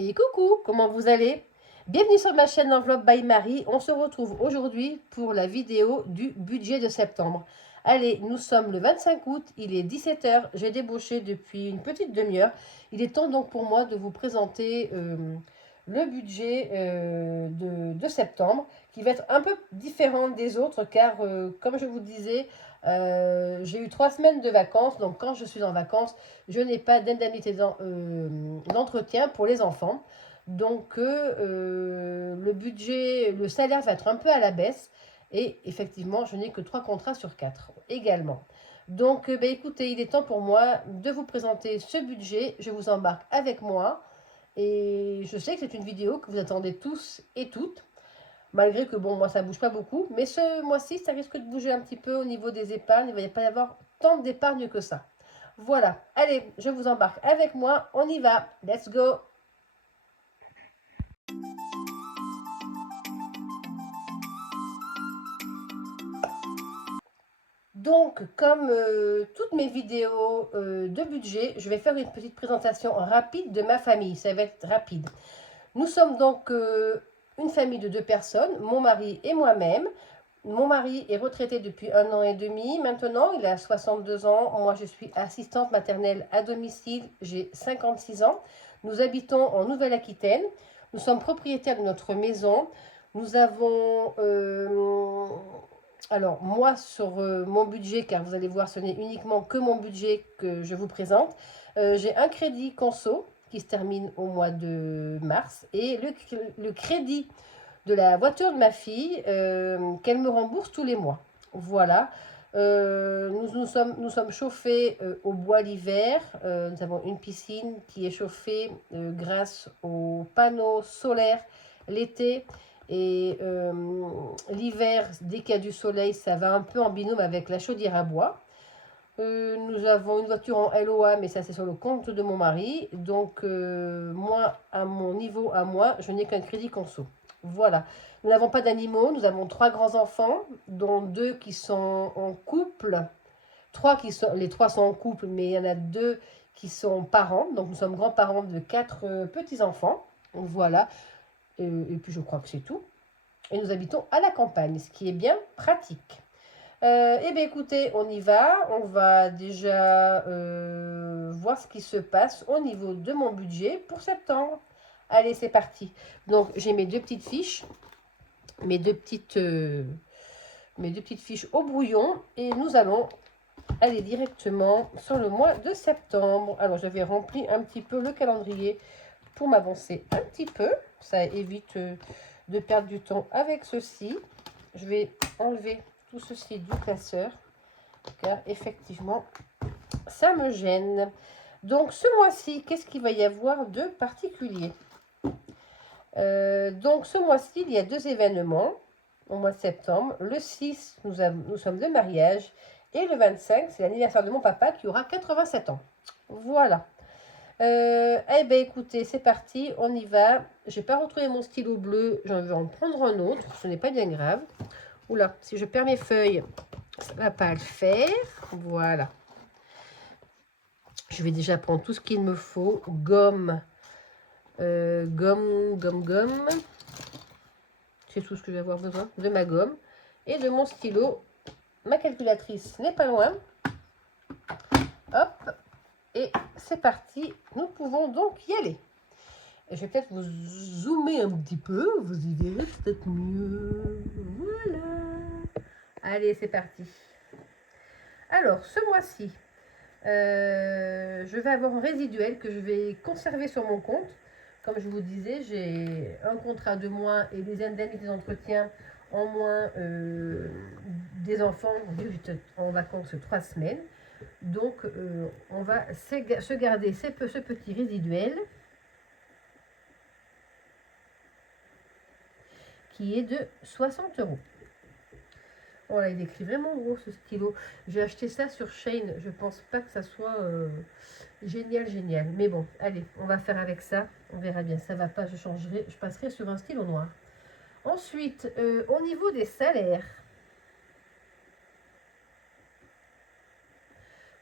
Et coucou, comment vous allez? Bienvenue sur ma chaîne Enveloppe by Marie. On se retrouve aujourd'hui pour la vidéo du budget de septembre. Allez, nous sommes le 25 août, il est 17 h, j'ai débauché depuis une petite demi-heure. Il est temps donc pour moi de vous présenter le budget de septembre, qui va être un peu différent des autres, car comme je vous disais, j'ai eu 3 semaines de vacances, donc quand je suis en vacances, je n'ai pas d'indemnité d'entretien pour les enfants. Donc, le budget, le salaire va être un peu à la baisse. Et effectivement, je n'ai que 3 contrats sur 4 également. Donc, écoutez, il est temps pour moi de vous présenter ce budget. Je vous embarque avec moi. Et je sais que c'est une vidéo que vous attendez tous et toutes. Malgré que, bon, moi, ça ne bouge pas beaucoup. Mais ce mois-ci, ça risque de bouger un petit peu au niveau des épargnes. Il ne va pas y avoir tant d'épargne que ça. Voilà. Allez, je vous embarque avec moi. On y va. Let's go. Donc, comme toutes mes vidéos de budget, je vais faire une petite présentation rapide de ma famille. Ça va être rapide. Nous sommes donc une famille de 2 personnes, mon mari et moi-même. Mon mari est retraité depuis 1 an et demi. Maintenant, il a 62 ans. Moi, je suis assistante maternelle à domicile. J'ai 56 ans. Nous habitons en Nouvelle-Aquitaine. Nous sommes propriétaires de notre maison. Nous avons alors, moi, sur mon budget, car vous allez voir, ce n'est uniquement que mon budget que je vous présente, j'ai un crédit conso qui se termine au mois de mars et le crédit de la voiture de ma fille qu'elle me rembourse tous les mois. Voilà. Nous sommes chauffés au bois l'hiver. Nous avons une piscine qui est chauffée grâce aux panneaux solaires l'été. Et l'hiver, dès qu'il y a du soleil, ça va un peu en binôme avec la chaudière à bois. Nous avons une voiture en LOA, mais ça c'est sur le compte de mon mari. Donc moi, à mon niveau, à moi, je n'ai qu'un crédit conso. Voilà. Nous n'avons pas d'animaux. Nous avons 3 grands-enfants, dont 2 qui sont en couple. Les 3 sont en couple, mais il y en a 2 qui sont parents. Donc nous sommes grands-parents de 4 petits-enfants. Voilà. Et puis je crois que c'est tout. Et nous habitons à la campagne, ce qui est bien pratique. Eh bien écoutez, on y va. On va déjà voir ce qui se passe au niveau de mon budget pour septembre. Allez, c'est parti. Donc j'ai mes 2 petites fiches, mes deux petites fiches au brouillon, et nous allons aller directement sur le mois de septembre. Alors j'avais rempli un petit peu le calendrier pour m'avancer un petit peu. Ça évite de perdre du temps avec ceci. Je vais enlever tout ceci du classeur, car effectivement, ça me gêne. Donc, ce mois-ci, qu'est-ce qu'il va y avoir de particulier? Donc, ce mois-ci, il y a 2 événements au mois de septembre. Le 6, nous sommes de mariage. Et le 25, c'est l'anniversaire de mon papa qui aura 87 ans. Voilà. Eh bien, écoutez, c'est parti, on y va. Je n'ai pas retrouvé mon stylo bleu, j'en vais en prendre un autre, ce n'est pas bien grave. Oula, si je perds mes feuilles, ça ne va pas le faire. Voilà. Je vais déjà prendre tout ce qu'il me faut. Gomme. Gomme. C'est tout ce que je vais avoir besoin. De ma gomme. Et de mon stylo. Ma calculatrice n'est pas loin. Hop. Et c'est parti. Nous pouvons donc y aller. Je vais peut-être vous zoomer un petit peu. Vous y verrez peut-être mieux. Voilà. Allez, c'est parti. Alors, ce mois-ci, je vais avoir un résiduel que je vais conserver sur mon compte. Comme je vous disais, j'ai un contrat de moins et des indemnités d'entretien en moins des enfants, vu que j'étais en vacances 3 semaines. Donc, on va se garder ce petit résiduel qui est de 60 €. Oh là, il écrit vraiment gros ce stylo. J'ai acheté ça sur Shein. Je pense pas que ça soit génial. Mais bon, allez, on va faire avec ça. On verra bien. Ça va pas, je changerai. Je passerai sur un stylo noir. Ensuite, au niveau des salaires,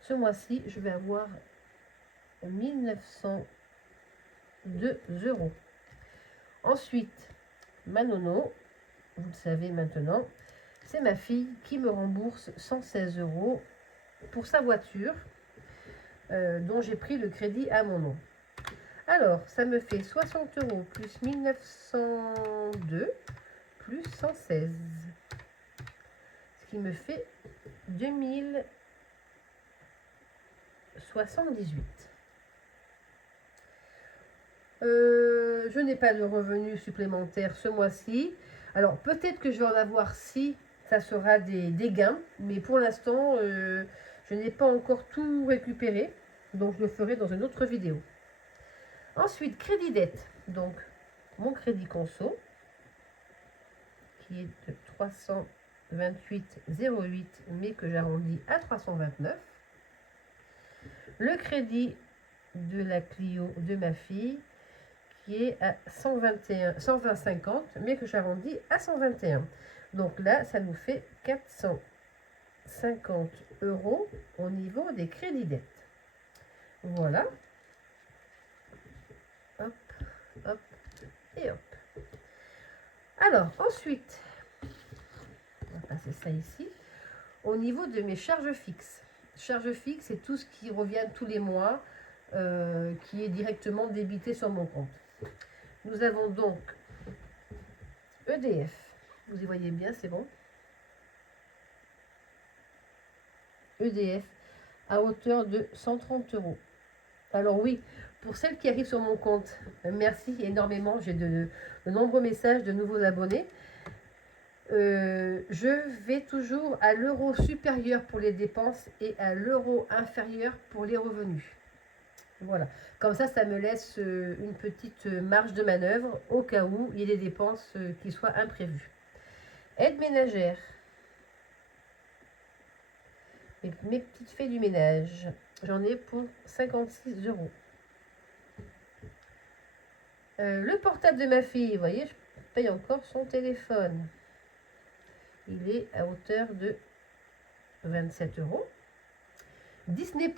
ce mois-ci, je vais avoir 1900 €. Ensuite, ma nono, vous le savez maintenant, c'est ma fille qui me rembourse 116 € pour sa voiture dont j'ai pris le crédit à mon nom. Alors, ça me fait 60 € plus 1902 plus 116, ce qui me fait 2078. Je n'ai pas de revenus supplémentaires ce mois-ci. Alors, peut-être que je vais en avoir si ça sera des gains, mais pour l'instant, je n'ai pas encore tout récupéré, donc je le ferai dans une autre vidéo. Ensuite, crédit dette. Donc, mon crédit conso, qui est de 328,08, mais que j'arrondis à 329. Le crédit de la Clio de ma fille, qui est à 120,50, mais que j'arrondis à 121. Donc là, ça nous fait 450 € au niveau des crédits dettes. Voilà. Hop, hop et hop. Alors, ensuite, on va passer ça ici. Au niveau de mes charges fixes. Charges fixes, c'est tout ce qui revient tous les mois, qui est directement débité sur mon compte. Nous avons donc EDF. Vous y voyez bien, c'est bon. EDF à hauteur de 130 €. Alors oui, pour celles qui arrivent sur mon compte, merci énormément. J'ai de nombreux messages de nouveaux abonnés. Je vais toujours à l'euro supérieur pour les dépenses et à l'euro inférieur pour les revenus. Voilà, comme ça me laisse une petite marge de manœuvre au cas où il y ait des dépenses qui soient imprévues. Aide ménagère. Mes petites fées du ménage, j'en ai pour 56 €. Le portable de ma fille, vous voyez, je paye encore son téléphone. Il est à hauteur de 27 €. Disney+,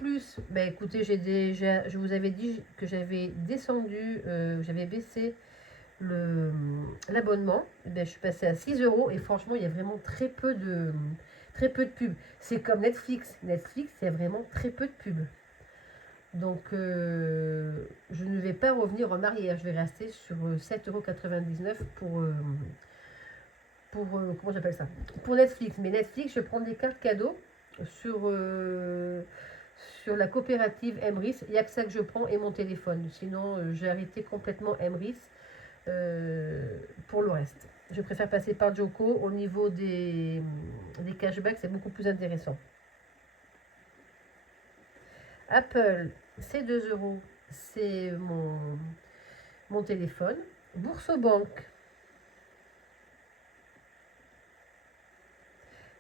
ben écoutez, je vous avais dit que j'avais descendu, j'avais baissé l'abonnement. Ben, je suis passée à 6 € et franchement, il y a vraiment très peu de pubs. C'est comme Netflix. Netflix, il y a vraiment très peu de pubs. Donc, je ne vais pas revenir en arrière. Je vais rester sur 7,99 € comment j'appelle ça, pour Netflix. Mais Netflix, je prends des cartes cadeaux sur la coopérative Emrys. Il n'y a que ça que je prends et mon téléphone. Sinon, j'ai arrêté complètement Emrys pour le reste. Je préfère passer par Joko. Au niveau des cashbacks, c'est beaucoup plus intéressant. Apple, c'est 2 €. C'est mon téléphone. Boursobank,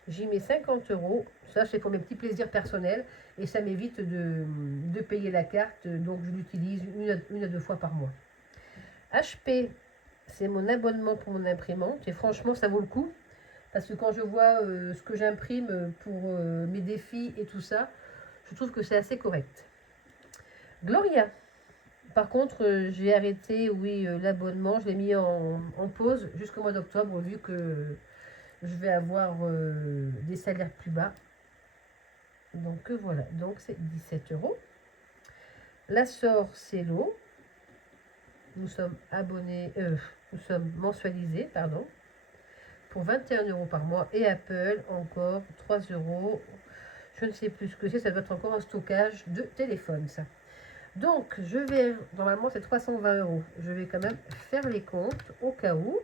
j'y mets 50 €. Ça, c'est pour mes petits plaisirs personnels. Et ça m'évite de payer la carte. Donc, je l'utilise une à deux fois par mois. HP, c'est mon abonnement pour mon imprimante. Et franchement, ça vaut le coup. Parce que quand je vois ce que j'imprime pour mes défis et tout ça, je trouve que c'est assez correct. Gloria. Par contre, j'ai arrêté, oui, l'abonnement. Je l'ai mis en pause jusqu'au mois d'octobre, vu que je vais avoir des salaires plus bas. Donc voilà, donc c'est 17 €. La SOR, c'est l'eau. Nous sommes abonnés, nous sommes mensualisés, pardon, pour 21 € par mois. Et Apple, encore 3 €. Je ne sais plus ce que c'est, ça doit être encore un stockage de téléphone, ça. Donc, je vais, normalement, c'est 320 €. Je vais quand même faire les comptes au cas où.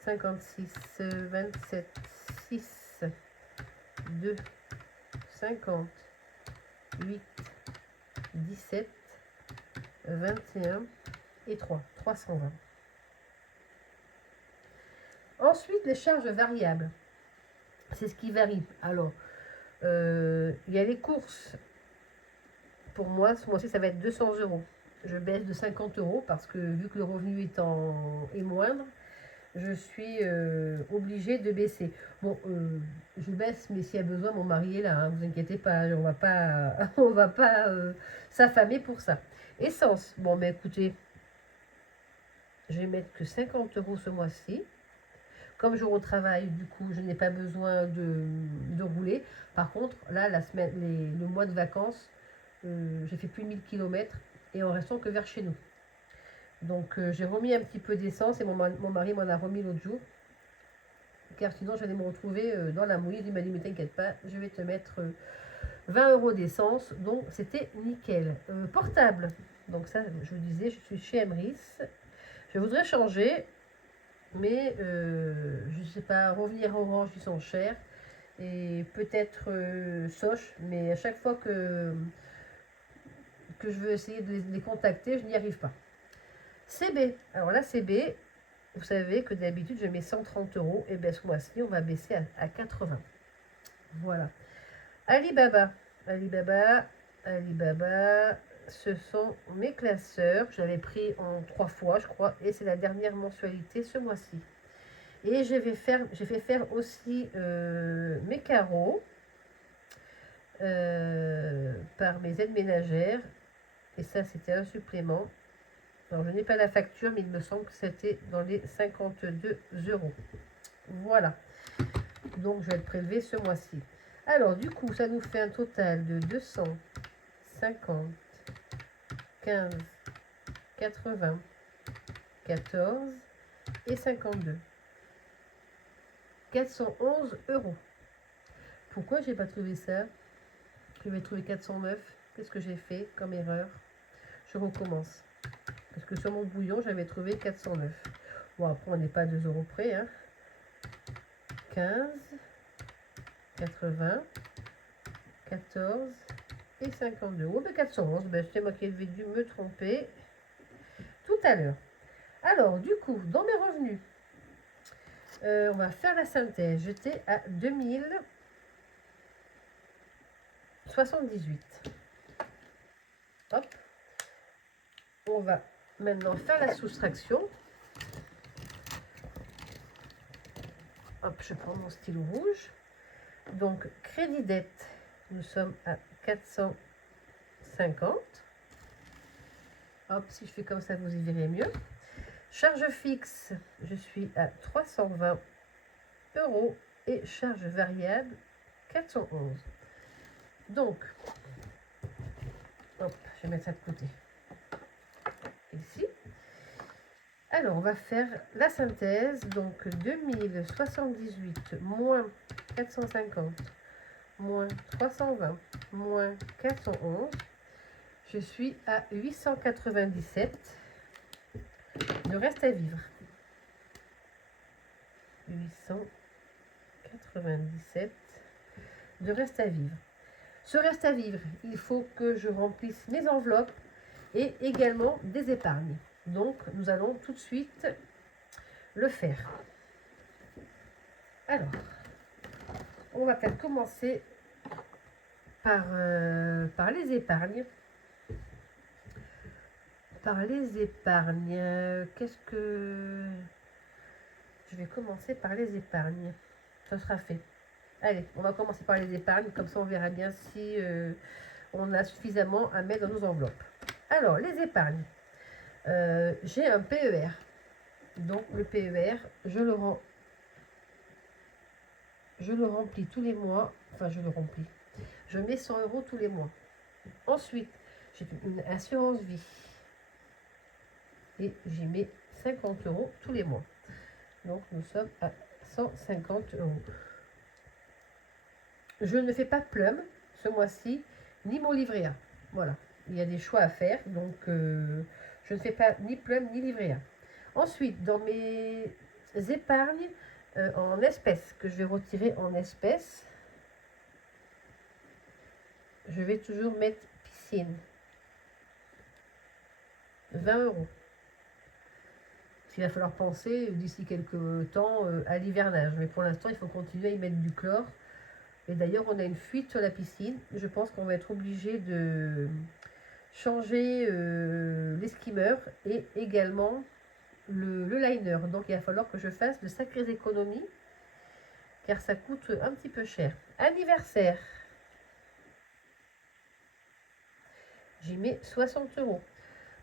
56, 27, 6, 2, 50, 8, 17, 21 et 3, 320. Ensuite, les charges variables. C'est ce qui varie. Alors, il y a les courses. Pour moi, ce mois-ci, ça va être 200 €. Je baisse de 50 € parce que vu que le revenu est moindre, je suis obligée de baisser. Bon, je baisse, mais s'il y a besoin, mon mari est là, hein, vous inquiétez pas, on va pas s'affamer pour ça. Essence, bon, ben écoutez, je vais mettre que 50 € ce mois-ci. Comme je retravaille, du coup, je n'ai pas besoin de rouler. Par contre, là, le mois de vacances, j'ai fait plus de 1000 km et en restant que vers chez nous. Donc, j'ai remis un petit peu d'essence et mon mari m'en a remis l'autre jour. Car sinon, j'allais me retrouver dans la mouise. Il m'a dit, mais t'inquiète pas, je vais te mettre 20 € d'essence. Donc, c'était nickel. Portable. Donc ça, je vous disais, je suis chez Emrys. Je voudrais changer. Mais je ne sais pas, revenir à Orange, ils sont chers. Et peut-être Soch, mais à chaque fois que je veux essayer de les contacter, je n'y arrive pas. CB. Alors là, CB, vous savez que d'habitude, je mets 130 €. Et bien ce mois-ci, on va baisser à 80. Voilà. Alibaba. Alibaba. Alibaba. Ce sont mes classeurs. J'avais pris en 3 fois, je crois. Et c'est la dernière mensualité ce mois-ci. Et j'ai fait faire aussi mes carreaux par mes aides ménagères. Et ça, c'était un supplément. Alors, je n'ai pas la facture, mais il me semble que c'était dans les 52 €. Voilà. Donc, je vais le prélever ce mois-ci. Alors, du coup, ça nous fait un total de 250, 15, 80, 14 et 52. 411 €. Pourquoi j'ai pas trouvé ça? Je vais trouver 409. Qu'est-ce que j'ai fait comme erreur? Je recommence. Parce que sur mon bouillon, j'avais trouvé 409. Bon, après, on n'est pas à 2 € près. Hein. 15, 80, 14 et 52. Oh, ben 411. Ben, c'est moi qui ai dû me tromper tout à l'heure. Alors, du coup, dans mes revenus, on va faire la synthèse. J'étais à 2078. Hop. On va maintenant faire la soustraction. Hop, je prends mon stylo rouge. Donc, crédit dette, nous sommes à 450. Hop, si je fais comme ça, vous y verrez mieux. Charge fixe, je suis à 320 € et charge variable, 411. Donc, hop, je vais mettre ça de côté. Ici. Alors, on va faire la synthèse. Donc, 2078 moins 450 moins 320 moins 411. Je suis à 897 de reste à vivre. 897 de reste à vivre. Ce reste à vivre, il faut que je remplisse mes enveloppes et également des épargnes. Donc, nous allons tout de suite le faire. Alors, on va peut-être commencer par les épargnes. Par les épargnes, qu'est-ce que... Je vais commencer par les épargnes. Ça sera fait. Allez, on va commencer par les épargnes, comme ça on verra bien si on a suffisamment à mettre dans nos enveloppes. Alors, les épargnes. J'ai un PER. Donc, le PER, je le remplis tous les mois. Enfin, je le remplis. Je mets 100 € tous les mois. Ensuite, j'ai une assurance vie. Et j'y mets 50 € tous les mois. Donc, nous sommes à 150 €. Je ne fais pas Plum ce mois-ci, ni mon livret A. Voilà, il y a des choix à faire. Donc, je ne fais pas ni Plum, ni livret A. Ensuite, dans mes épargnes en espèces, que je vais retirer en espèces, je vais toujours mettre piscine. 20 €. Il va falloir penser d'ici quelques temps à l'hivernage. Mais pour l'instant, il faut continuer à y mettre du chlore. Et d'ailleurs, on a une fuite sur la piscine. Je pense qu'on va être obligé de changer les skimmers et également le liner. Donc, il va falloir que je fasse de sacrées économies car ça coûte un petit peu cher. Anniversaire. J'y mets 60 €.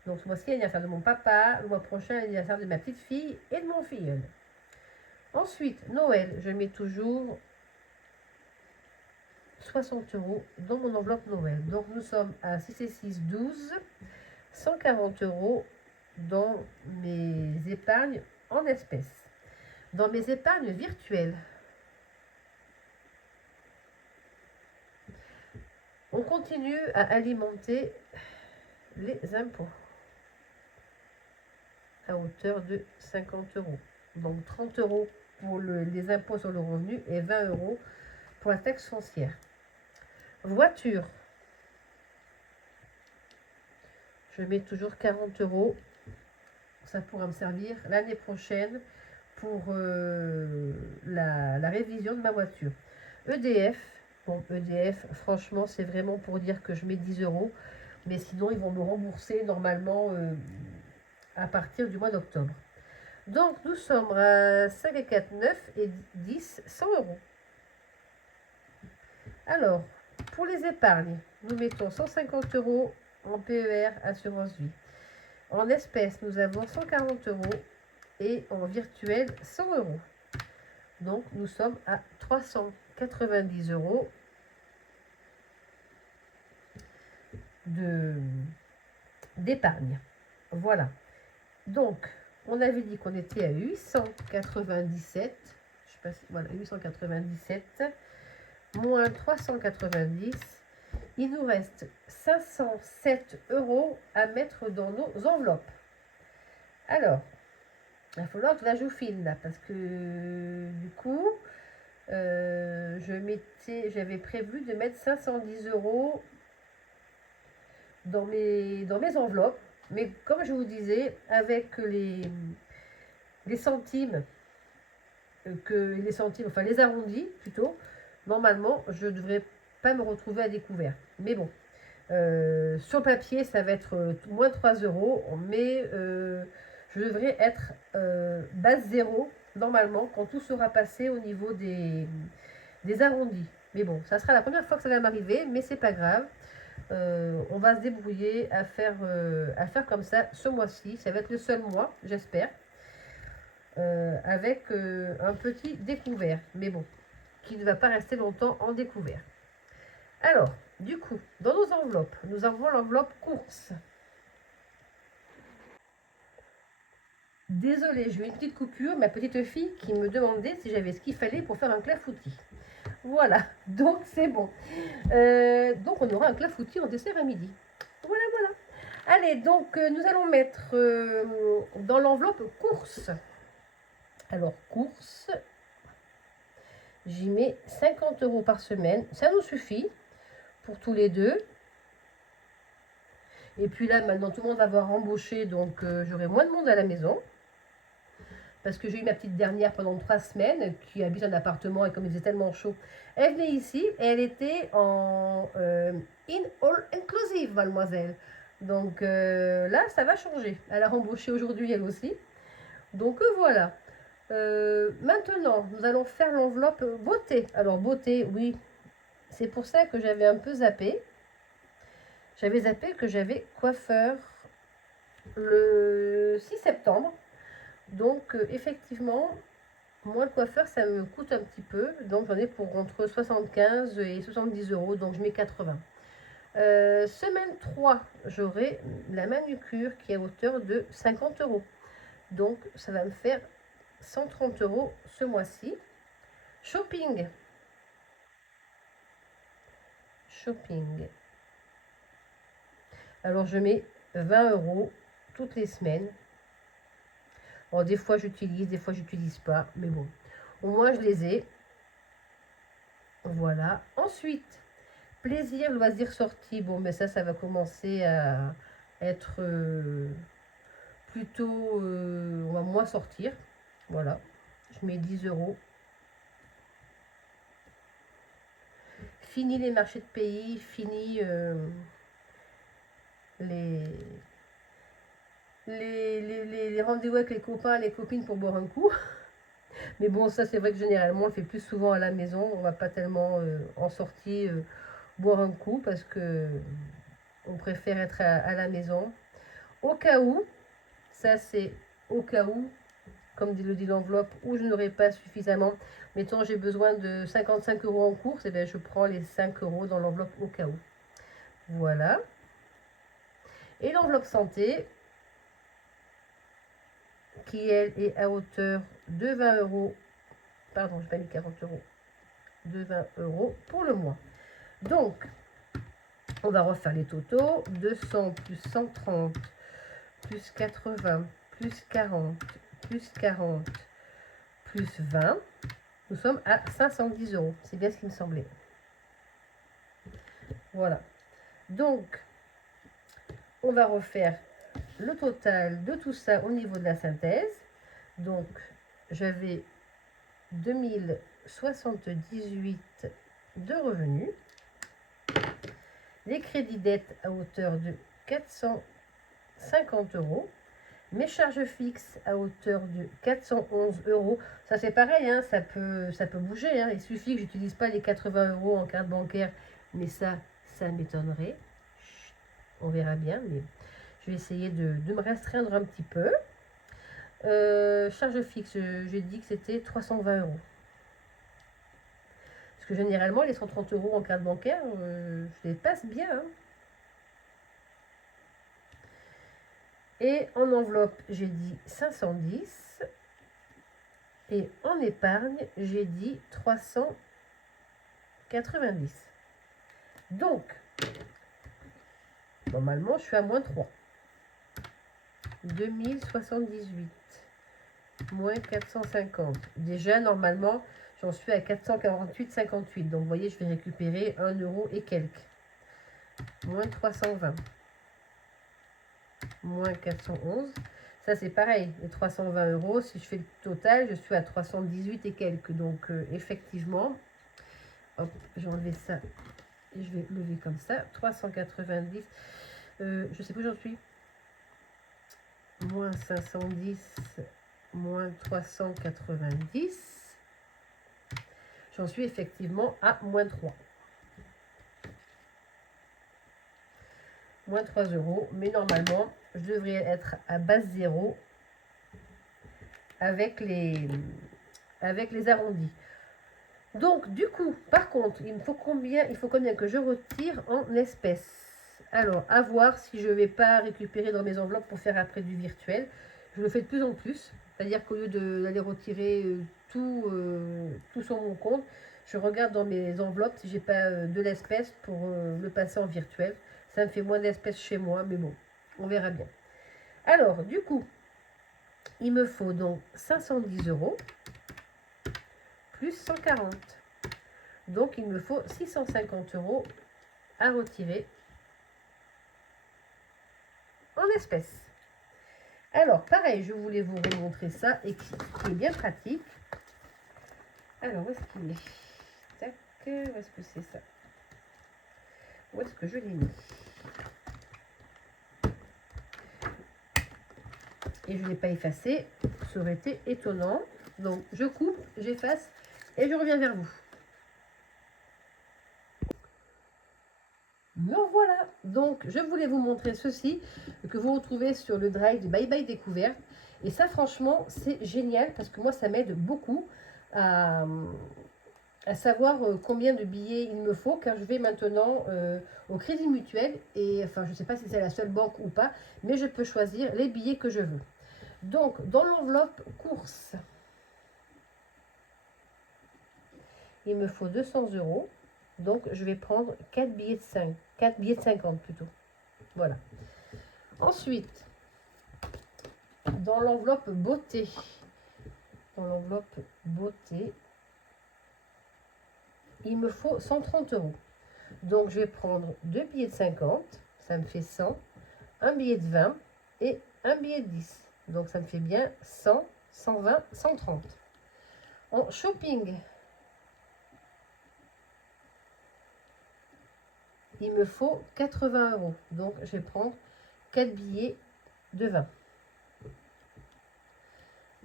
Donc ce mois-ci, l'anniversaire de mon papa, le mois prochain, l'anniversaire de ma petite fille et de mon filleul. Ensuite, Noël, je mets toujours 60 euros dans mon enveloppe Noël. Donc nous sommes à 6 et 6, 12, 140 euros dans mes épargnes en espèces. Dans mes épargnes virtuelles, on continue à alimenter les impôts à hauteur de 50 euros. Donc 30 euros pour les impôts sur le revenu et 20 euros pour la taxe foncière. Voiture, je mets toujours 40 euros. Ça pourra me servir l'année prochaine pour la révision de ma voiture. EDF, bon, EDF, franchement, c'est vraiment pour dire que je mets 10 euros. Mais sinon, ils vont me rembourser normalement à partir du mois d'octobre. Donc, nous sommes à 5 et 4, 9 et 10, 100 euros. Alors, pour les épargnes, nous mettons 150 euros en PER assurance vie. En espèces, nous avons 140 euros et en virtuel, 100 euros. Donc, nous sommes à 390 euros d'épargne. Voilà. Donc, on avait dit qu'on était à 897. Je sais pas si, voilà, 897 moins 390. Il nous reste 507 euros à mettre dans nos enveloppes. Alors, il va falloir que là je file là parce que du coup, j'avais prévu de mettre 510 euros dans mes enveloppes. Mais comme je vous disais, avec les centimes, enfin les arrondis plutôt, normalement, je ne devrais pas me retrouver à découvert. Mais bon, sur le papier, ça va être moins 3 euros, mais je devrais être base zéro, normalement, quand tout sera passé au niveau des arrondis. Mais bon, ça sera la première fois que ça va m'arriver, mais c'est pas grave. On va se débrouiller à faire comme ça ce mois-ci. Ça va être le seul mois, j'espère, avec un petit découvert. Mais bon, qui ne va pas rester longtemps en découvert. Alors, du coup, dans nos enveloppes, nous avons l'enveloppe course. Désolée, j'ai eu une petite coupure. Ma petite fille qui me demandait si j'avais ce qu'il fallait pour faire un clafoutis. Voilà, donc c'est bon. Donc on aura un clafoutis en dessert à midi. Voilà, voilà. Allez, donc nous allons mettre dans l'enveloppe course. Alors, course, j'y mets 50 euros par semaine. Ça nous suffit pour tous les deux. Et puis là, maintenant, tout le monde va avoir embauché, donc j'aurai moins de monde à la maison. Parce que j'ai eu ma petite dernière pendant 3 semaines, qui habite un appartement, et comme il faisait tellement chaud, elle venait ici, et elle était en in all inclusive, mademoiselle. Donc là, ça va changer. Elle a embauché aujourd'hui, elle aussi. Donc voilà. Maintenant, nous allons faire l'enveloppe beauté. Alors, beauté, oui, c'est pour ça que j'avais un peu zappé. J'avais zappé que j'avais coiffeur le 6 septembre. Donc, effectivement, moi, le coiffeur, ça me coûte un petit peu. Donc, j'en ai pour entre 75 et 70 euros. Donc, je mets 80. Semaine 3, j'aurai la manucure qui est à hauteur de 50 euros. Donc, ça va me faire 130 euros ce mois-ci. Shopping. Shopping. Alors, je mets 20 euros toutes les semaines. Alors, des fois, j'utilise, des fois, j'utilise pas. Mais bon, au moins, je les ai. Voilà. Ensuite, plaisir, loisir, sortie. Bon, mais ça va commencer à être plutôt... on va moins sortir. Voilà. Je mets 10 euros. Fini les marchés de pays. Fini les rendez-vous avec les copains, les copines pour boire un coup. Mais bon, ça c'est vrai que généralement on le fait plus souvent à la maison. On va pas tellement en sortie boire un coup parce que on préfère être à la maison. au cas où, ça c'est au cas où, comme le dit l'enveloppe, où je n'aurai pas suffisamment. Mettons, j'ai besoin de 55 € en course, et bien je prends les 5 € dans l'enveloppe au cas où. Voilà. Et l'enveloppe santé, qui elle est à hauteur de 20 €. Pardon, je n'ai pas mis 40 €. De 20 € pour le mois. Donc, on va refaire les totaux. 200 plus 130 plus 80 plus 40 plus 40 plus 20. Nous sommes à 510 €. C'est bien ce qui me semblait. Voilà. Donc, on va refaire le total de tout ça au niveau de la synthèse. Donc, j'avais 2078 de revenus. Les crédits dettes à hauteur de 450 €. Mes charges fixes à hauteur de 411 €. Ça c'est pareil, hein, ça peut bouger. Hein. Il suffit que j'utilise pas les 80 € en carte bancaire, mais ça m'étonnerait. On verra bien, mais je vais essayer de me restreindre un petit peu. Charges fixes, j'ai dit que c'était 320 €. Parce que généralement, les 130 € en carte bancaire, je les passe bien. Hein. Et en enveloppe, j'ai dit 510. Et en épargne, j'ai dit 390. Donc, normalement, je suis à moins 3. 2078. Moins 450. Déjà, normalement, j'en suis à 448,58. Donc, vous voyez, je vais récupérer 1 € et quelques. Moins 320. Moins 411. Ça, c'est pareil. Les 320 €, si je fais le total, je suis à 318 et quelques. Donc, effectivement, hop, j'ai enlevé ça et je vais lever comme ça. 390. Je sais pas où j'en suis. Moins 510, moins 390. J'en suis effectivement à moins 3. Moins 3 €. Mais normalement, je devrais être à base 0 avec les arrondis. Donc, du coup, par contre, il faut combien que je retire en espèces. Alors, à voir si je ne vais pas récupérer dans mes enveloppes pour faire après du virtuel. Je le fais de plus en plus. C'est-à-dire qu'au lieu d'aller retirer tout sur mon compte, je regarde dans mes enveloppes si j'ai pas de l'espèce pour le passer en virtuel. Ça me fait moins d'espèces chez moi, mais bon, on verra bien. Alors, du coup, il me faut donc 510 € plus 140. Donc, il me faut 650 € à retirer en espèces. Alors, pareil, je voulais vous remontrer ça et qui est bien pratique. Alors, où est-ce qu'il est? Tac, où est-ce que c'est ça? Où est-ce que je l'ai mis? Et je ne l'ai pas effacé, ça aurait été étonnant. Donc, je coupe, j'efface et je reviens vers vous. Me voilà. Donc, je voulais vous montrer ceci que vous retrouvez sur le drive du Bye Bye Découverte. Et ça, franchement, c'est génial parce que moi, ça m'aide beaucoup à savoir combien de billets il me faut, car je vais maintenant au Crédit Mutuel. Et enfin, je ne sais pas si c'est la seule banque ou pas, mais je peux choisir les billets que je veux. Donc, dans l'enveloppe course, il me faut 200 €. Donc, je vais prendre 4 billets de 5, 4 billets de 50 plutôt. Voilà. Ensuite, dans l'enveloppe beauté, il me faut 130 €. Donc, je vais prendre 2 billets de 50, ça me fait 100, un billet de 20 et un billet de 10. Donc, ça me fait bien 100, 120, 130. En shopping, il me faut 80 €. Donc, je vais prendre 4 billets de 20.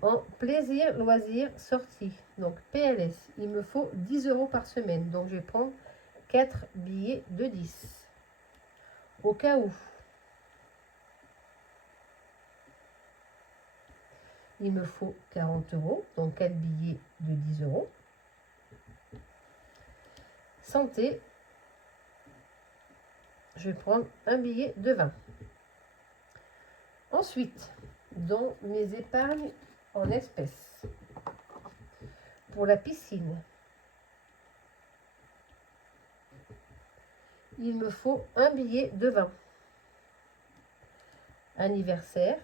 En plaisir, loisir, sortie, donc PLS, il me faut 10 € par semaine. Donc, je vais prendre 4 billets de 10. Au cas où. Il me faut 40 €, donc 4 billets de 10 €. Santé, je vais prendre un billet de 20. Ensuite, dans mes épargnes en espèces, pour la piscine, il me faut un billet de 20. Anniversaire,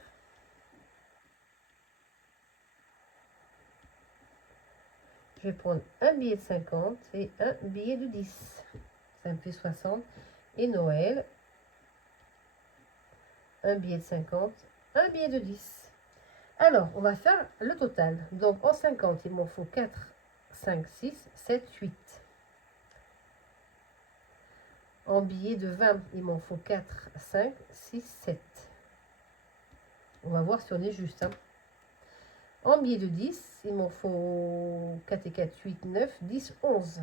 je vais prendre un billet de 50 et un billet de 10. Ça me fait 60. Et Noël, un billet de 50, un billet de 10. Alors, on va faire le total. Donc, en 50, il m'en faut 4, 5, 6, 7, 8. En billet de 20, il m'en faut 4, 5, 6, 7. On va voir si on est juste. Hein. En billet de 10, il m'en faut 4 et 4, 8, 9, 10, 11.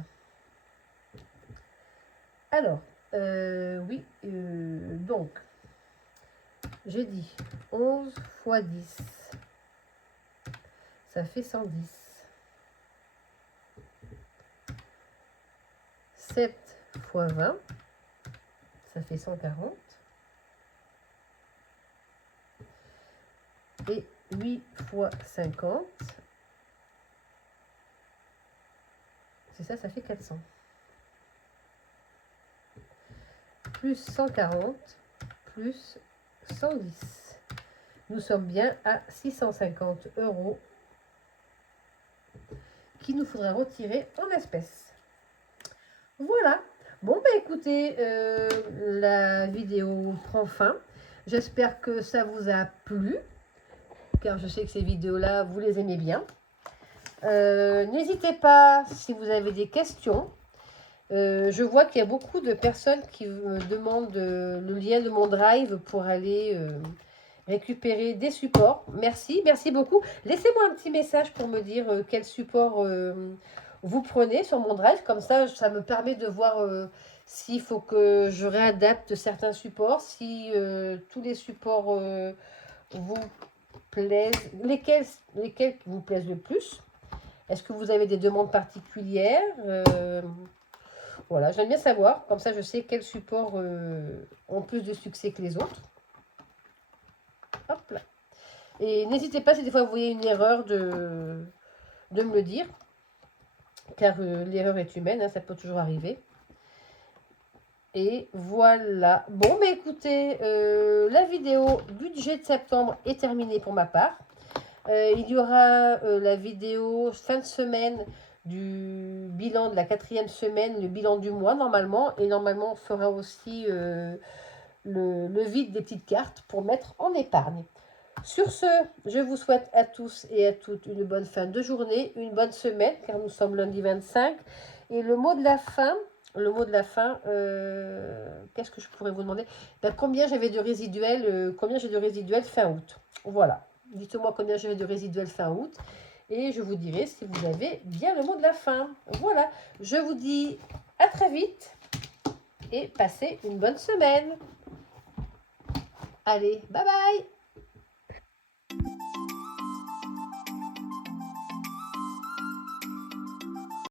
Alors, oui, donc, j'ai dit 11 fois 10, ça fait 110. 7 fois 20, ça fait 140. Et 8 fois 50, c'est ça, ça fait 400. Plus 140, plus 110. Nous sommes bien à 650 € qu'il nous faudra retirer en espèces. Voilà. Bon, bah écoutez, la vidéo prend fin. J'espère que ça vous a plu, car je sais que ces vidéos-là, vous les aimez bien. N'hésitez pas, si vous avez des questions. Je vois qu'il y a beaucoup de personnes qui me demandent le lien de mon Drive pour aller récupérer des supports. Merci beaucoup. Laissez-moi un petit message pour me dire quel support vous prenez sur mon Drive. Comme ça me permet de voir s'il faut que je réadapte certains supports, si tous les supports vous plaisent, lesquels vous plaisent le plus. Est-ce que vous avez des demandes particulières voilà, j'aime bien savoir. Comme ça, je sais quels supports ont plus de succès que les autres. Hop là. Et n'hésitez pas si des fois vous voyez une erreur de me le dire. Car l'erreur est humaine, hein, ça peut toujours arriver. Et voilà. Bon, mais écoutez, la vidéo budget de septembre est terminée pour ma part. Il y aura la vidéo fin de semaine du bilan de la 4e semaine, le bilan du mois normalement. Et normalement, on fera aussi le vide des petites cartes pour mettre en épargne. Sur ce, je vous souhaite à tous et à toutes une bonne fin de journée, une bonne semaine, car nous sommes lundi 25. Et le mot de la fin, qu'est-ce que je pourrais vous demander? Ben, combien j'avais de résiduels, fin août. Voilà. Dites-moi combien j'avais de résiduels fin août. Et je vous dirai si vous avez bien le mot de la fin. Voilà. Je vous dis à très vite. Et passez une bonne semaine. Allez, bye bye!